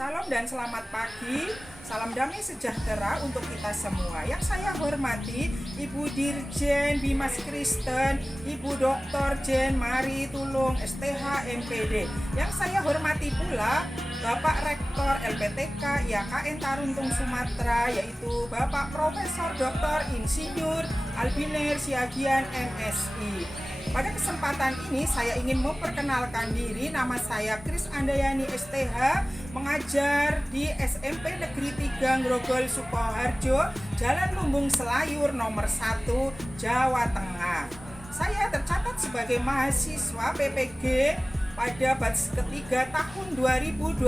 Shalom dan selamat pagi, salam damai sejahtera untuk kita semua. Yang saya hormati Ibu Dirjen Bimas Kristen, Ibu Dr. Jen Mari Tulung STH MPD. Yang saya hormati pula Bapak Rektor LPTK IAKN Taruntung Sumatera, yaitu Bapak Profesor Dr. Insinyur Albiner Siagian MSI. Pada kesempatan ini saya ingin memperkenalkan diri. Nama saya Kris Andayani STH, mengajar di SMP Negeri 3 Grogol Sukoharjo, Jalan Lumbung Selayur nomor 1, Jawa Tengah. Saya tercatat sebagai mahasiswa PPG pada batch ketiga tahun 2025.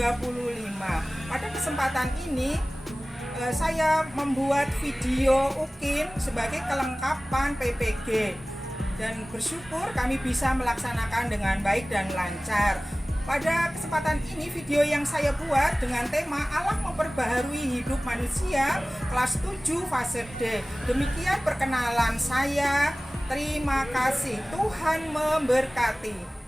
Pada kesempatan ini saya membuat video UKIN sebagai kelengkapan PPG. Dan bersyukur kami bisa melaksanakan dengan baik dan lancar. Pada kesempatan ini video yang saya buat dengan tema Allah memperbaharui hidup manusia kelas 7 fase D. Demikian perkenalan saya. Terima kasih. Tuhan memberkati.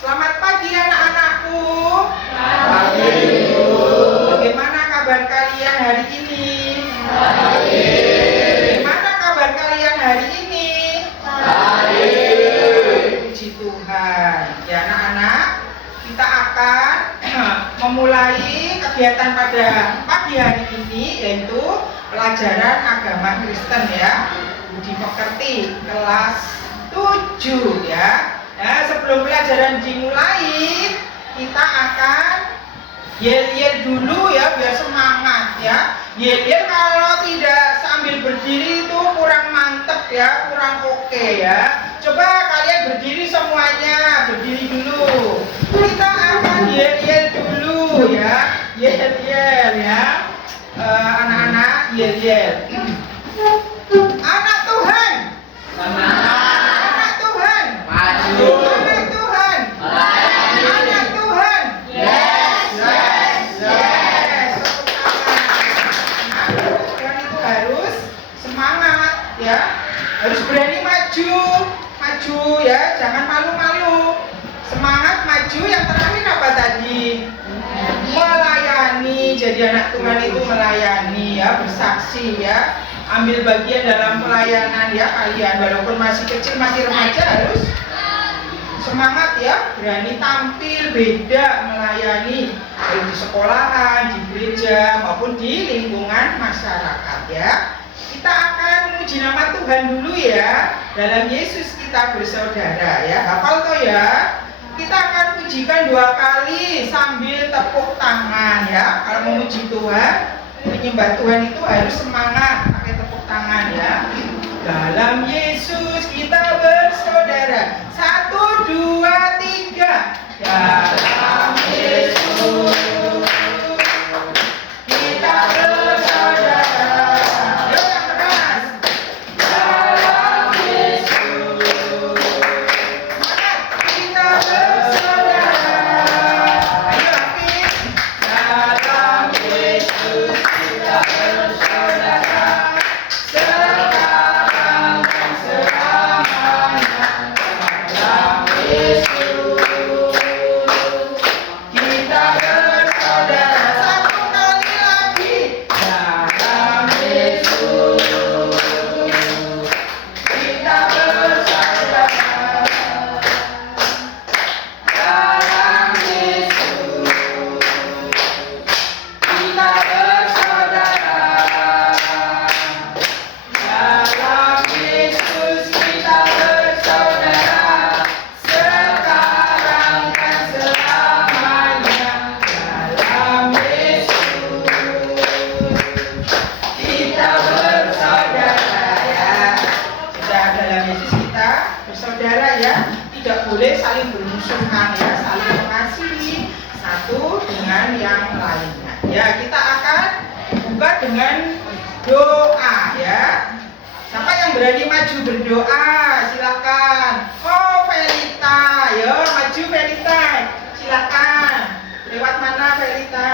Selamat pagi anak-anakku. Pagi. Bagaimana kabar kalian hari ini? Baik. Bagaimana kabar kalian hari ini? Baik. Puji Tuhan. Ya anak-anak, kita akan memulai kegiatan pada pagi hari ini, yaitu pelajaran agama Kristen ya. Budi Pekerti kelas 7 ya. Nah, sebelum pelajaran dimulai, kita akan yel-yel dulu ya, biar semangat ya. Yel-yel kalau tidak sambil berdiri itu kurang mantep ya, kurang oke ya. Coba kalian berdiri semuanya, berdiri dulu. Kita akan yel-yel dulu ya, yel-yel ya. Anak-anak yel-yel. Anak Tuhan. Anak Tuhan. Anak Tuhan. Anak Tuhan. Yes. Tuhan itu harus semangat ya, harus berani maju ya, jangan malu-malu. Semangat maju. Yang terakhir apa tadi? Melayani. Jadi anak Tuhan itu melayani ya, bersaksi ya. Ambil bagian dalam pelayanan ya kalian, walaupun masih kecil, masih remaja, harus semangat ya, berani tampil, beda melayani baik di sekolahan, di gereja maupun di lingkungan masyarakat ya. Kita akan memuji nama Tuhan dulu ya. Dalam Yesus kita bersaudara ya. Hafal toh ya. Kita akan pujikan 2 kali sambil tepuk tangan ya. Kalau memuji Tuhan, menyembah Tuhan itu harus semangat, pakai tepuk tangan ya. Dalam Yesus kita bersaudara. 1, 2, 3. Dalam Yesus kita bersaudara. Yuk yang keras. Dalam Yesus kita bersaudara. Ayo Hafiz. Dalam Yesus kita bersaudara. Sekarang dan selamanya. Dalam Yesus mengasuhkan ya, saling mengasihi satu dengan yang lainnya. Ya, kita akan buka dengan doa ya. Siapa yang berani maju berdoa? Silakan. Oh, Felita, ya maju Felita. Silakan. Lewat mana Felita?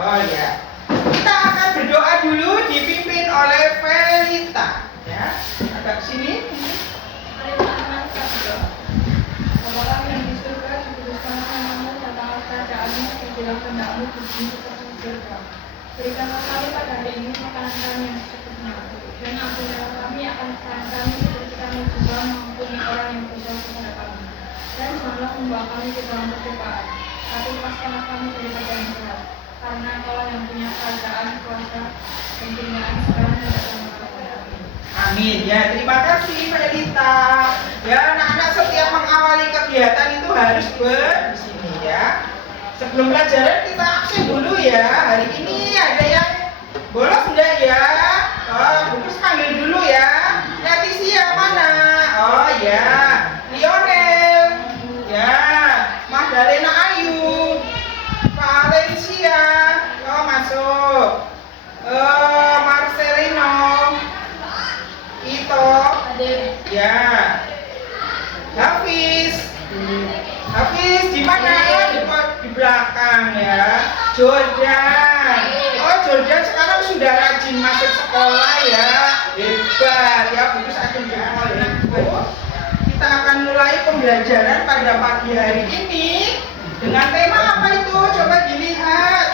Oh ya. Kita akan berdoa dulu dipimpin oleh Felita. Ya, agak sini. Orang yang di surga, dikuduskanlah namamu, datanglah kerajaanmu, jadilah kehendakmu di bumi seperti di surga. Berikanlah kami pada hari ini makanan kami yang secukupnya, dan ampunilah kami akan kesalahan kami seperti kami juga mengampuni orang yang bersalah kepada kami. Dan janganlah membawa kami ke dalam pencobaan, tapi lepaskanlah kami daripada yang jahat. Karena Engkaulah yang punya kerajaan, kuasa, dan kemuliaan sekarang dan selama-lamanya. Amin. Ya, terima kasih Felita. Ya, anak-anak setiap mengawali kegiatan itu harus di sini ya. Sebelum pelajaran kita absen dulu ya. Hari ini ada yang bolos enggak ya? Oh, Bungkus panggil dulu ya. Leticia mana? Oh ya. Lionel. Ya. Magdalena Ayu. Valencia. Oh, masuk. Marcelino. Ito. Ya. Hafiz. Hafiz di mana? Di belakang ya. Jordan. Oh, Jordan sekarang sudah rajin masuk sekolah ya. Hebat ya, Bungkus akan jempol ya. Kita akan mulai pembelajaran pada pagi hari ini dengan tema apa itu? Coba dilihat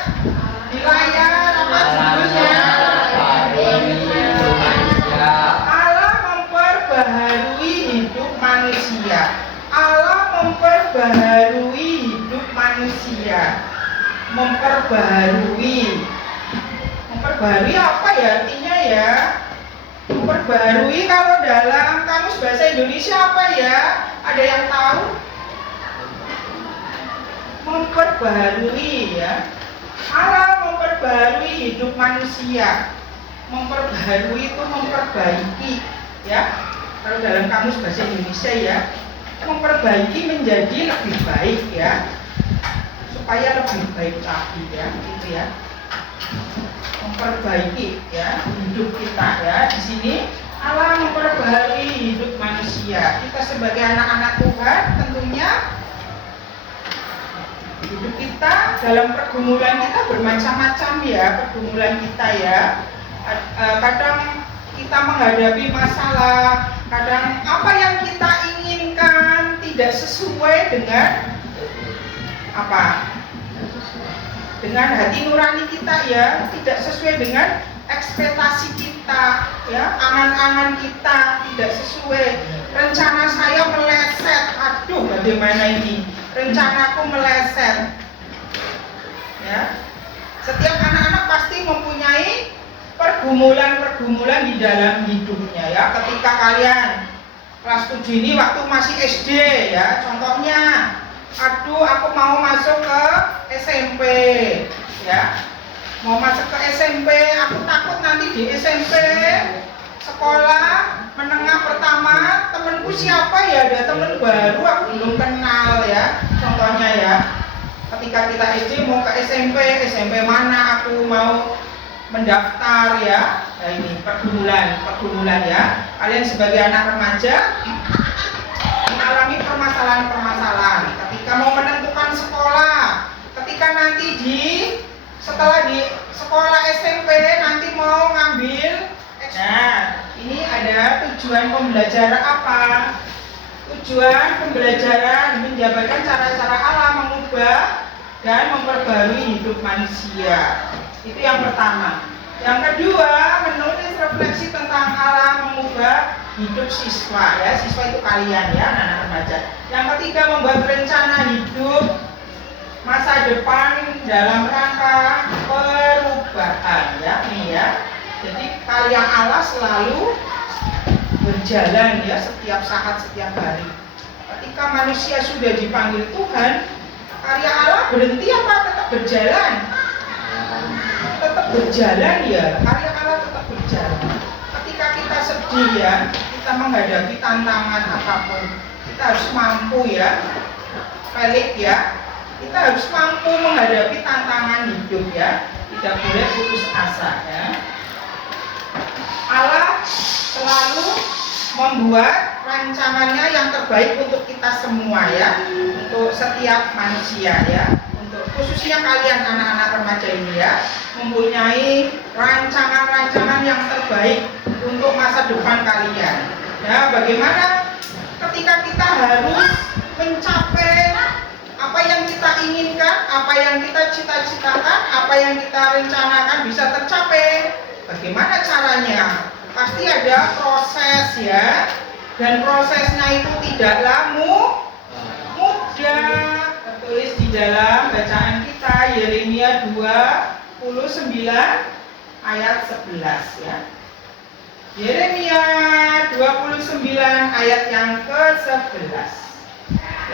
di layar apa judulnya? Allah memperbaharui hidup manusia. Allah memperbaharui hidup manusia. Memperbaharui. Memperbaharui apa ya artinya ya? Memperbaharui kalau dalam kamus bahasa Indonesia apa ya? Ada yang tahu? Memperbaharui ya. Allah memperbaharui hidup manusia. Memperbaharui itu memperbaiki ya. Kalau dalam kamus bahasa Indonesia ya, memperbaiki menjadi lebih baik ya, supaya lebih baik lagi ya, gitu ya. Memperbaiki ya hidup kita ya. Di sini Allah memperbaharui hidup manusia. Kita sebagai anak-anak Tuhan tentunya hidup kita dalam pergumulan kita bermacam-macam ya, pergumulan kita ya. Kadang kita menghadapi masalah, kadang apa yang kita inginkan tidak sesuai dengan apa? Dengan hati nurani kita ya, tidak sesuai dengan ekspektasi kita ya, angan-angan kita tidak sesuai. Rencana saya meleset, aduh bagaimana ini? Rencanaku meleset. Ya. Setiap anak-anak pasti mempunyai pergumulan-pergumulan di dalam hidupnya ya. Ketika kalian kelas 7 ini waktu masih SD ya, contohnya aduh aku mau masuk ke SMP ya, mau masuk ke SMP, aku takut nanti di SMP sekolah menengah pertama temenku siapa ya, ada temen baru aku belum kenal ya, contohnya ya. Ketika kita SD mau ke SMP mana aku mau mendaftar ya. Nah ini pergumulan ya. Kalian sebagai anak remaja mengalami permasalahan-permasalahan ketika mau menentukan sekolah, ketika nanti setelah di sekolah SMP nanti mau ngambil. Nah, ini ada tujuan pembelajaran apa? Tujuan pembelajaran menjabarkan cara-cara Allah mengubah dan memperbarui hidup manusia. Itu yang pertama. Yang kedua, menulis refleksi tentang Allah mengubah hidup siswa ya. Siswa itu kalian ya, anak-anak remaja. Yang ketiga, membuat rencana hidup masa depan dalam rangka perubahan ya. Nih ya. Jadi karya Allah selalu berjalan ya, setiap saat, setiap hari. Ketika manusia sudah dipanggil Tuhan, karya Allah berhenti apa tetap berjalan? Tetap berjalan ya, karya Allah tetap berjalan. Ketika kita sedih ya, kita menghadapi tantangan apapun, kita harus mampu ya pelik ya. Kita harus mampu menghadapi tantangan hidup ya. Tidak boleh putus asa ya. Allah selalu membuat rancangannya yang terbaik untuk kita semua ya, untuk setiap manusia ya, untuk khususnya kalian anak-anak remaja ini ya, mempunyai rancangan-rancangan yang terbaik untuk masa depan kalian. Ya, bagaimana ketika kita harus mencapai apa yang kita inginkan, apa yang kita cita-citakan, apa yang kita rencanakan bisa tercapai. Bagaimana caranya? Pasti ada proses ya, dan prosesnya itu tidaklah mudah. Tertulis di dalam bacaan kita Yeremia 29 ayat 11 ya. Yeremia 29 ayat yang ke-11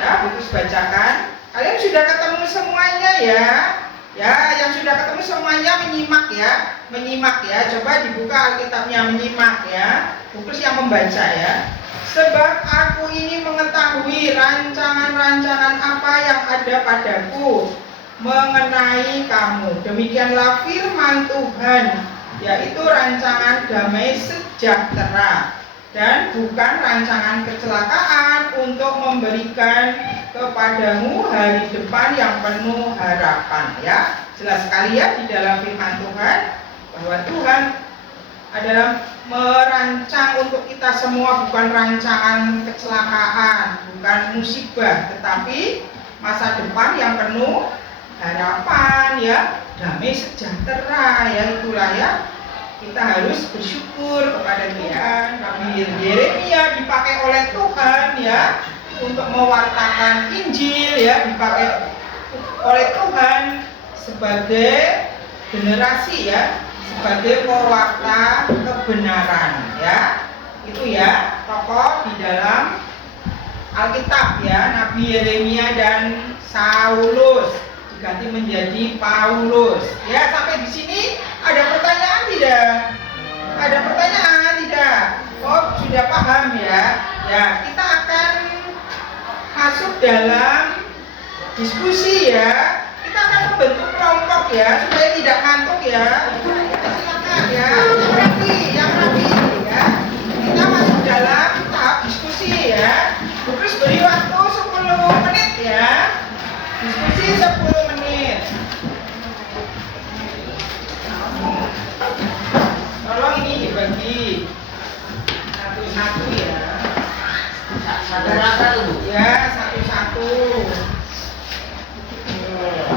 ya, Bukus bacakan. Kalian sudah ketemu semuanya ya. Ya, yang sudah ketemu semuanya menyimak ya. Coba dibuka Alkitabnya, menyimak ya. Fokus yang membaca ya. Sebab aku ini mengetahui rancangan-rancangan apa yang ada padaku mengenai kamu. Demikianlah firman Tuhan, yaitu rancangan damai sejahtera dan bukan rancangan kecelakaan, untuk memberikan kepadamu hari depan yang penuh harapan ya. Jelas sekali ya di dalam firman Tuhan bahwa Tuhan adalah merancang untuk kita semua bukan rancangan kecelakaan, bukan musibah, tetapi masa depan yang penuh harapan ya, damai sejahtera ya. Itulah ya, kita harus bersyukur kepada Tuhan. Nabi Yeremia dipakai oleh Tuhan ya untuk mewartakan Injil ya, dipakai oleh Tuhan sebagai generasi ya, sebagai pewarta kebenaran ya. Itu ya tokoh di dalam Alkitab ya, Nabi Yeremia dan Saulus diganti menjadi Paulus ya. Sampai di sini ada pertanyaan tidak? Ada pertanyaan tidak? Oh, sudah paham ya. Ya, kita akan masuk dalam diskusi ya. Kita akan membentuk kelompok ya supaya tidak ngantuk ya. Silakan ya, yang rapi ya. Kita masuk dalam tahap diskusi ya. Terus beri waktu 10 menit ya. Diskusi 10 menit. Tolong ini dibagi satu-satu ya. Ya, satu-satu.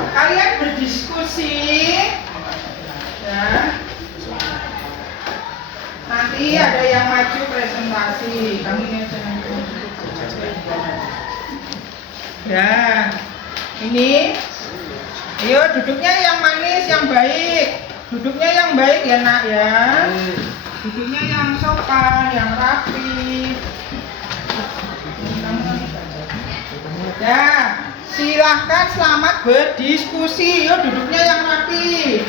Kalian berdiskusi ya. Nanti ada yang maju presentasi. Kamu ini jangan ya. Ini ayo duduknya yang manis, yang baik. Duduknya yang baik ya nak ya. Duduknya yang sopan, yang rapi. Ya, silahkan selamat berdiskusi. Yuk duduknya yang rapi.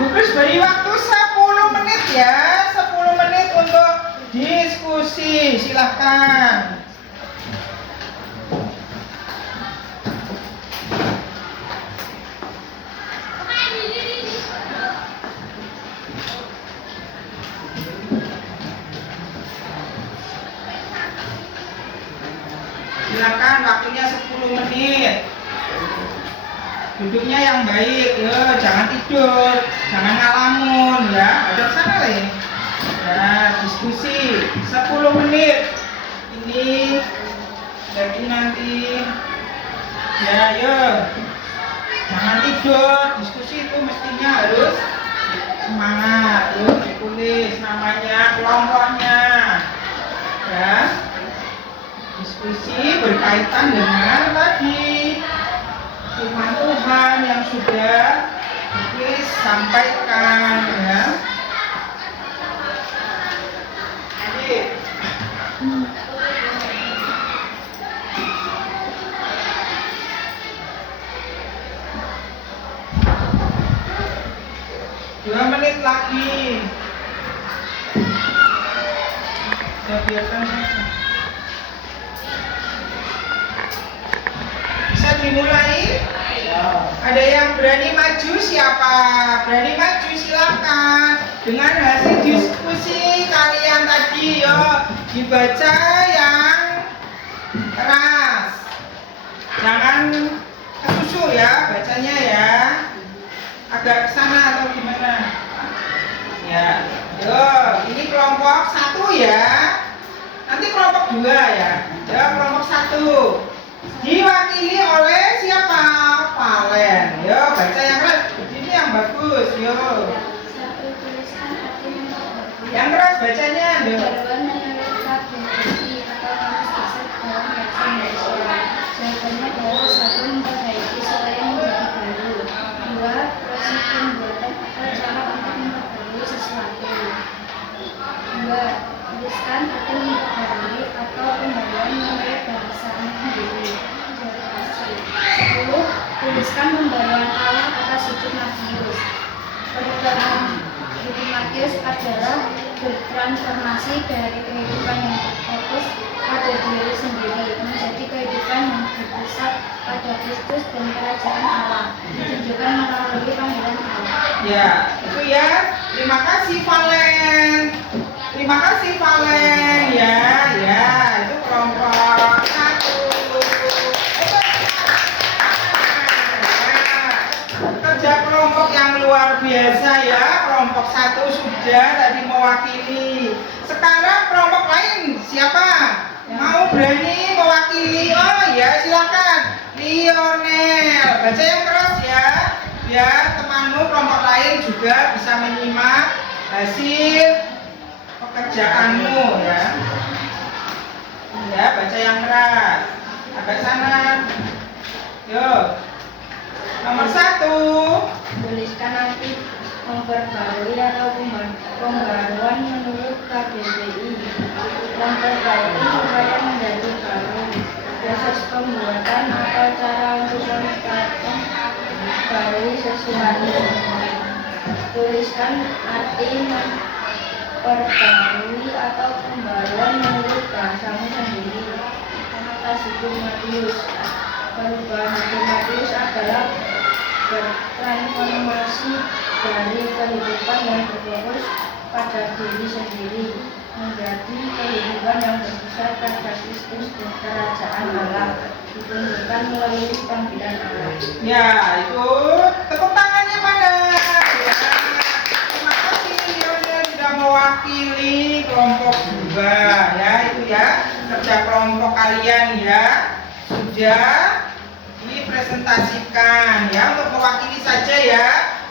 Bukus beri waktu 10 menit ya. 10 menit untuk diskusi. Silahkan. Silakan, waktunya 10 menit. Duduknya yang baik, ya, jangan tidur, jangan ngalamun ya. Ada sana lah ini. Ya, diskusi 10 menit. Ini jadi nanti ya, yuk. Jangan tidur, diskusi itu mestinya harus semangat. Yuk, ditulis namanya, kelompoknya. Ya. Diskusi berkaitan dengan tadi firman Tuhan yang sudah disampaikan ya. Jadi dua menit lagi. Saya biarkan saja. ada yang berani maju siapa? Berani maju silakan. Dengan hasil diskusi kalian tadi, yo dibaca yang keras. Jangan kesusu ya bacanya ya. Agak ke sana atau gimana? Ya. Yo, ini kelompok 1 ya. Nanti kelompok 2 ya. Ya, kelompok 1. Diwakili oleh siapa? Valen. Yo, baca yang keras. Ini yang bagus. Yo. Yang keras bacanya. Yo. Pembaruan menurut KBBI atau Kamus Besar dalam Bahasa Indonesia. Jawabannya adalah 1. Memperbaiki supaya menjadi baru. 2. Proses pembuatan atau cara untuk memperbarui sesuatu. 2. Tuliskan arti memperbarui atau pembaruan menurut bahasa sendiri. 10. Tuliskan pembaruan Allah atas hidup Matius. Perubahan hidup Matius adalah bertransformasi dari kehidupan yang terfokus pada diri sendiri menjadi kehidupan yang berpusat pada Kristus dan kerajaan Allah, ditunjukkan melalui panggilan Allah. Ya, itu ya. Terima kasih Valen. Terima kasih Valen ya. Ya, itu kelompok 1. Kerja kelompok yang luar biasa ya. Kelompok 1 sudah tadi mewakili. Sekarang kelompok lain siapa? Mau berani mewakili? Oh ya, silakan. Lionel, baca yang keras ya. Biar temanmu kelompok lain juga bisa menyimak hasil pekerjaanmu ya. Ya, baca yang keras. Agak sana. Yo. Nomor 1. Tuliskan arti memperbarui atau pembaruan menurut KBBI. Memperbaiki supaya menjadi baru. Proses pembuatan atau cara untuk memperbarui sesuatu. Tuliskan arti memperbarui atau pembaruan menurut bahasamu sendiri. Atas hidup Matius. Perubahan hidup Matius adalah bertransformasi dari kehidupan yang berfokus pada diri sendiri menjadi kehidupan yang berpusat pada Kristus dan kerajaan Allah, ditunjukkan melalui panggilan Allah. Ya, itu tepuk tangannya mana? Ya. Terima kasih Lionel sudah mewakili kelompok 2 ya, itu ya kerja kelompok kalian ya sudah dipresentasikan ya untuk mewakili saja ya.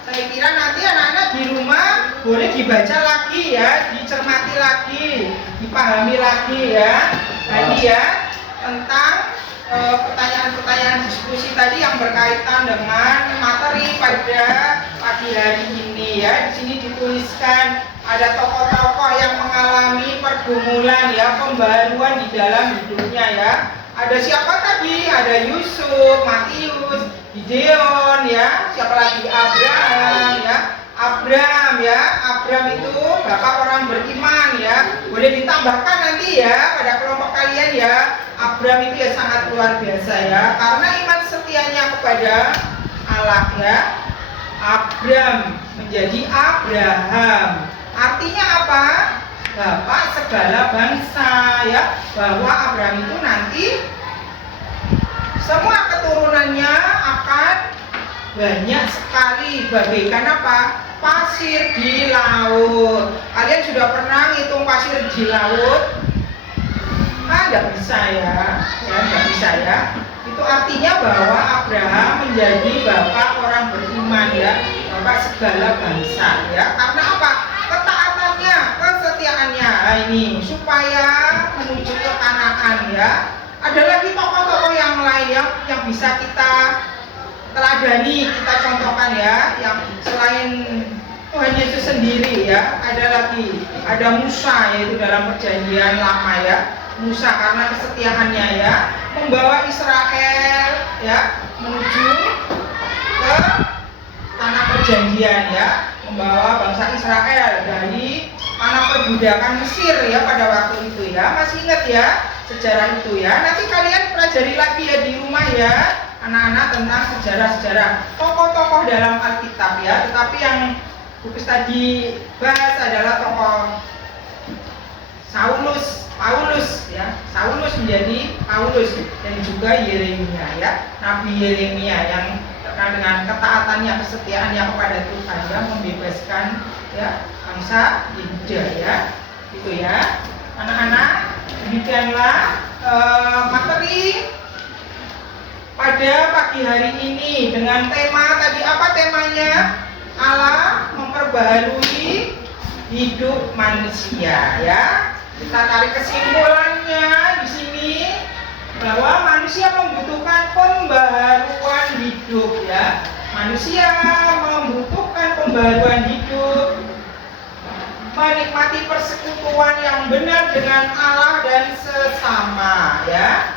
Saya kira nanti anak-anak di rumah boleh dibaca lagi ya, dicermati lagi, dipahami lagi ya. Tadi ya tentang pertanyaan-pertanyaan diskusi tadi yang berkaitan dengan materi pada pagi hari ini ya. Di sini dituliskan ada tokoh-tokoh yang mengalami pergumulan ya, pembaruan di dalam hidupnya ya. Ada siapa tadi? Ada Yusuf, Matius, Gideon ya. Siapa lagi? Abraham ya. Abraham itu bapak orang beriman ya. Boleh ditambahkan nanti ya pada kelompok kalian ya. Abraham itu ya sangat luar biasa ya, karena iman setianya kepada Allah ya. Abraham menjadi Abraham. Artinya apa? Bapak segala bangsa ya, bahwa Abraham itu nanti semua keturunannya akan banyak sekali, bagaikan apa? Pasir di laut. Kalian sudah pernah ngitung pasir di laut? Nggak bisa ya, nggak bisa ya. Itu artinya bahwa Abraham menjadi bapak orang beriman ya, bapak segala bangsa ya. Karena apa? Ketaatannya, kesetiaannya. Nah, ini supaya menuju ke Kanaan ya. Ada lagi tokoh-tokoh yang lain yang bisa kita teladani, kita contohkan ya, yang selain Tuhan Yesus sendiri ya. Ada Musa yaitu dalam perjanjian lama ya. Musa karena kesetiaannya ya, membawa Israel ya menuju ke tanah perjanjian ya, membawa bangsa Israel dari tanah perbudakan Mesir ya pada waktu itu ya. Masih ingat ya sejarah itu ya. Nanti kalian pelajari lagi ya di rumah ya. anak-anak tentang sejarah-sejarah tokoh-tokoh dalam Alkitab ya. Tetapi yang Bukis tadi bahas adalah tokoh Paulus ya. Saulus menjadi Paulus dan juga Yeremia ya. Nabi Yeremia yang terkenal dengan ketaatannya, kesetiaannya kepada Tuhan ya, membebaskan ya bangsa Yehuda ya. Gitu ya. Anak-anak, demikianlah materi pada pagi hari ini dengan tema tadi. Apa temanya? Allah memperbaharui hidup manusia ya. Kita tarik kesimpulannya di sini bahwa manusia membutuhkan pembaharuan hidup ya. Manusia membutuhkan pembaharuan hidup, menikmati persekutuan yang benar dengan Allah dan sesama ya.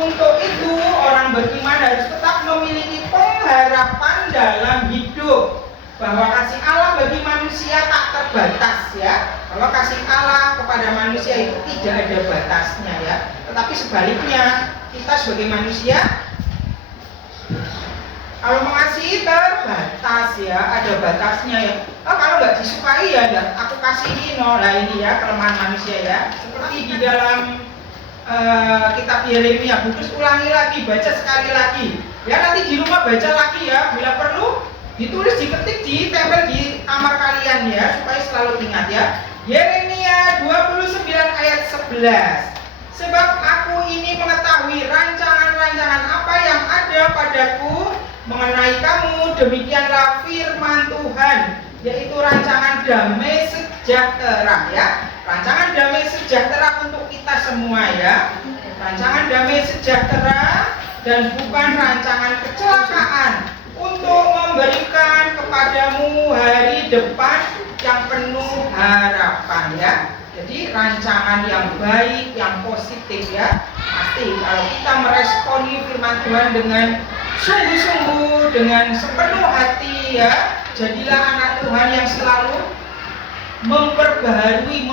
Untuk itu orang beriman harus tetap memiliki pengharapan dalam hidup, bahwa kasih Allah bagi manusia tak terbatas ya. Kalau kasih Allah kepada manusia itu tidak ada batasnya ya. Tetapi sebaliknya, kita sebagai manusia kalau mengasihi terbatas ya, ada batasnya ya. Kalau nggak disukai ya, aku kasihin. Nah ini ya kelemahan manusia ya. Seperti di dalam kitab Yeremia, Bukis ulangi lagi, baca sekali lagi. Ya nanti di rumah baca lagi ya, bila perlu ditulis, diketik, ditempel di kamar kalian ya, supaya selalu ingat ya. Yeremia 29 ayat 11. Sebab aku ini mengetahui rancangan-rancangan apa yang ada padaku mengenai kamu, demikianlah firman Tuhan, yaitu rancangan damai sejahtera ya. Rancangan damai sejahtera untuk kita semua ya. Rancangan damai sejahtera dan bukan rancangan kecelakaan, untuk memberikan kepadamu hari depan yang penuh harapan ya. Jadi rancangan yang baik, yang positif ya. Pasti kalau kita meresponi firman Tuhan dengan sungguh-sungguh, dengan sepenuh hati ya, jadilah anak Tuhan yang selalu memperbaharui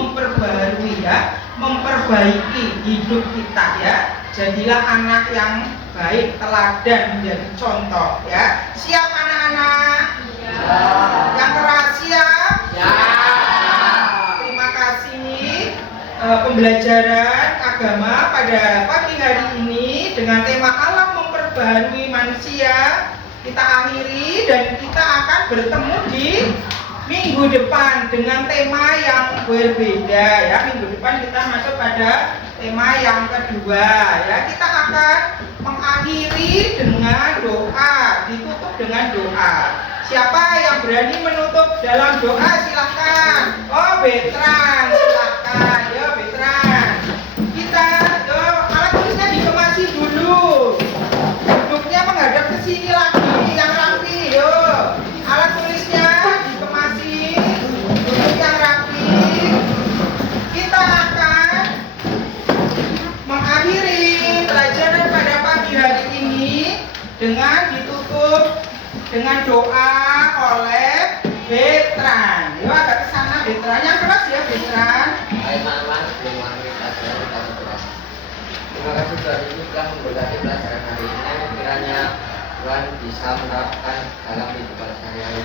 ya, memperbaiki hidup kita ya. Jadilah anak yang baik, teladan, menjadi contoh ya. Siap anak-anak? Ya. Yang keras siap? Ya. Terima kasih pembelajaran agama pada pagi hari ini dengan tema Allah memperbaharui manusia. Kita akhiri dan kita akan bertemu di minggu depan dengan tema yang berbeda ya. Minggu depan kita masuk pada tema yang kedua ya. Kita akan mengakhiri dengan doa, ditutup dengan doa. Siapa yang berani menutup dalam doa silahkan. Oh Betran, silahkan. Yo Betran. Kita alat tulisnya dikemasi dulu. Duduknya menghadap ke sini lagi yang rapi. Yo. Alat tulisnya dikemasi, duduk yang rapi. Kita akan mengakhiri pelajaran pada pagi hari ini dengan ditutup dengan doa oleh Betran. Yuk agak ke sana Betran, yang keras ya Betran. Hai teman-teman, sebelum mengakhiri pelajaran kita berdoa. Terima kasih Tuhan Yesus telah memberkati pelajaran hari ini. Kiranya Tuhan bisa menerapkan dalam kehidupan sehari-hari.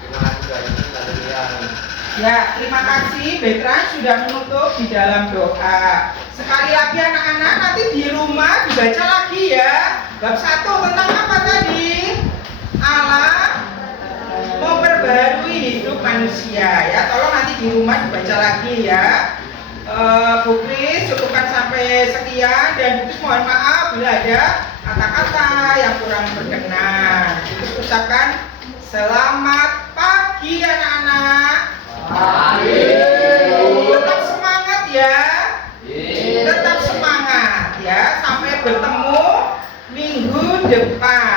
Terima kasih Tuhan Yesus, haleluya. Ya, terima kasih Betran sudah menutup di dalam doa. Sekali lagi anak-anak, nanti di rumah dibaca lagi ya. Bab 1 tentang apa tadi? Allah memperbaharui hidup manusia ya. Tolong nanti di rumah dibaca lagi ya. Bu Kris cukupkan sampai sekian, dan Bu Kris mohon maaf bila ada kata-kata yang kurang berkenan. Bu Kris ucapkan selamat pagi anak-anak. Tetap semangat ya. Tetap semangat ya. Sampai bertemu minggu depan.